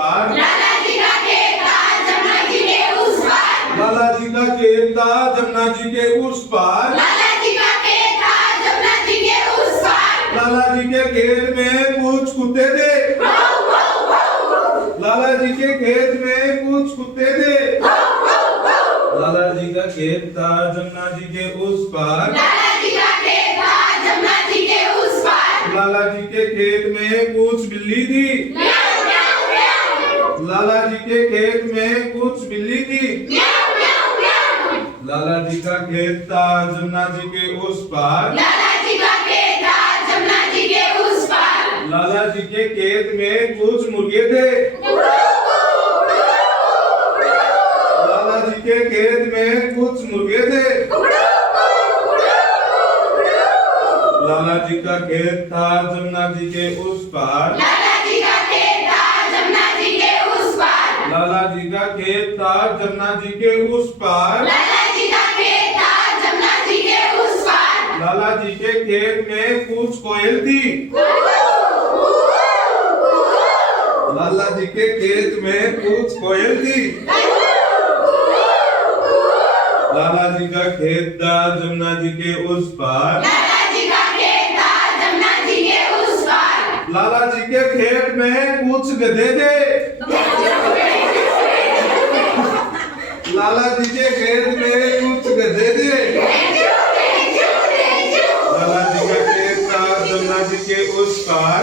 लाला जी का खेत था जमुना जी के उस पार। लाला जी का खेत था जमुना जी के उस पार। लाला जी का खेत था जमुना जी के उस पार। लाला जी के खेत में कुछ कुत्ते थे। लाला जी के खेत में कुछ कुत्ते थे। लाला जी का खेत था जमुना जी के उस पार। लाला जी का खेत था जमुना जी के उस पार। लाला जी के खेत में कुछ बिल्ली थी। म्याऊं, म्याऊं, म्याऊं। लाला जी के खेत में कुछ बिल्ली थी। म्याऊं, म्याऊं, म्याऊं। लाला जी का खेत था जमुना जी के उस पार। लाला जी का खेत था जमुना जी के उस पार। लाला जी के खेत में कुछ मुर्गे थे। लाला जी के खेत में कुछ मुर्गे थे। लाला जी का खेत था जमुना जी के उस पार। लाला जी का खेत था जमुना जी के उस पार। लाला जी का खेत था जमुना जी के उस पार। लाला जी का खेत था जमुना जी के उस पार। लाला जी के खेत में कुछ कोयल थी। लाला जी के खेत में कुछ कोयल थी। लाला जी का खेत था जमुना जी के उस पार। लाला जी का खेत था जमुना जी के उस पार। लाला जी के खेत में कुछ गधे थे। लाला जी के खेत में कुछ गधे थे। लाला जी का खेत था जमुना जी के उस पार।